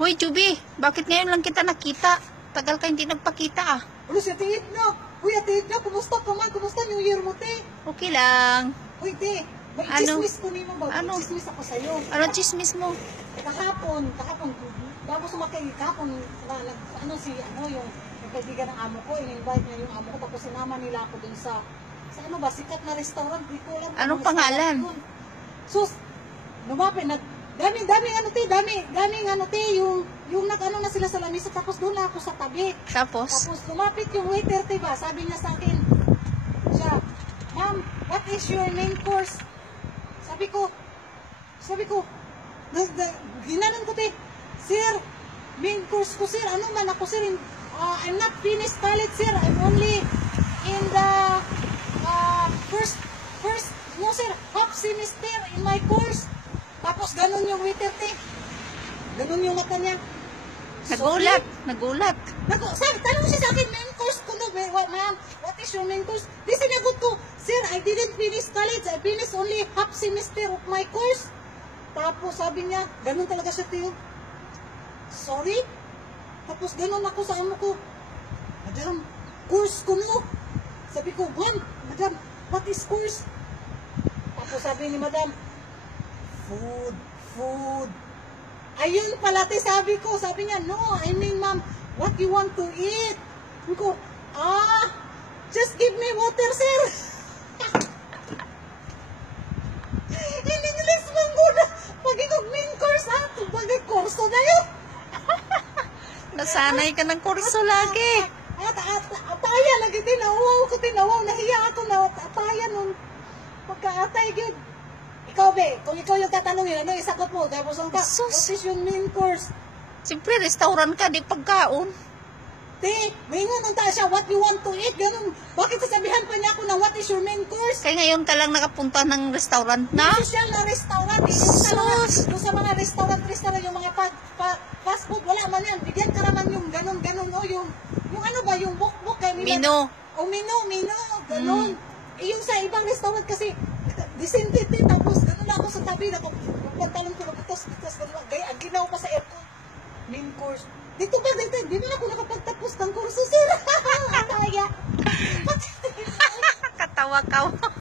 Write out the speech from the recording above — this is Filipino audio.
Hoy, Juby, bakit ngayon lang kita nakita? Tagal ka hindi nagpakita ah. Ano si Ate Edna? Uy, Ate Edna, kumusta ka man? Kumusta New Year mo, te? Okay lang. Uy, te, may Ano? chismis ko nimo ba? May Ano? chismis ako sa'yo. Ano chismis mo? Kahapon, bago sumakay kahapon, yung kaibigan ng amo ko, in-invite niya yung amo ko, tapos sinama nila ako dun sa ano ba, sikat na restaurant, di ko alam. Anong pangalan? Sus, lumapit, daming ano te, yung nag-ano na sila sa lamisa, tapos doon na ako sa tabi. Tapos Lumapit yung waiter, diba? Sabi niya sa akin, siya, ma'am, what is your main course? Sabi ko, ginanon ko, te, sir, main course ko, sir, ano man ako, sir, I'm not finished college, sir, I'm only in the first, no, sir, half semester in my course. Tapos ganun yung waiter, te. Ganun yung mata niya. Nagulat. Sabi, tanong siya sa akin, main course ko no, ma'am, what is your main course? Di sinagot ko, sir, I didn't finish college, I finished only half semester of my course. Tapos sabi niya, ganun talaga siya, Teo. Sorry? Tapos ganun ako sa amo ko, madam, course ko no. Sabi ko, madam, what is course? Tapos sabi ni madam, food. Ayun pala, te, sabi niya, no, I mean, ma'am, what you want to eat? Sabi ko, just give me water, sir. In English, mangguda, pag-inog main course, pag-kurso na yun. Nasanay ka ng kurso lagi. Ataya lagi, tinawaw, nahiya ako na ataya nun. Pagka-atay, good. Ikaw, be, kung ikaw yung tatanungin, ano isagot mo? Tapos what is yung main course? Siyempre, restaurant ka, di pagkaon. Te, maingon ang taas siya, what you want to eat? Ganun. Bakit sasabihan pa niya ako na what is your main course? Kaya ngayon ka lang nakapunta ng restaurant na? Social na restaurant. Yung sa mga restaurant, yung mga fast food, wala man yan. Bigyan ka naman yung ganun, o yung ano ba, yung buk-buk. Menu. O menu, ganun. Yung sa ibang restaurant kasi, disente, tapos ganun na ako sa tabi, pantalon ko, nabutas, ang ginaw pa sa aircon. Main course. Dito ba, di ba ako nakapagtapos ng kurso, sir? Kaya. Katawa ka.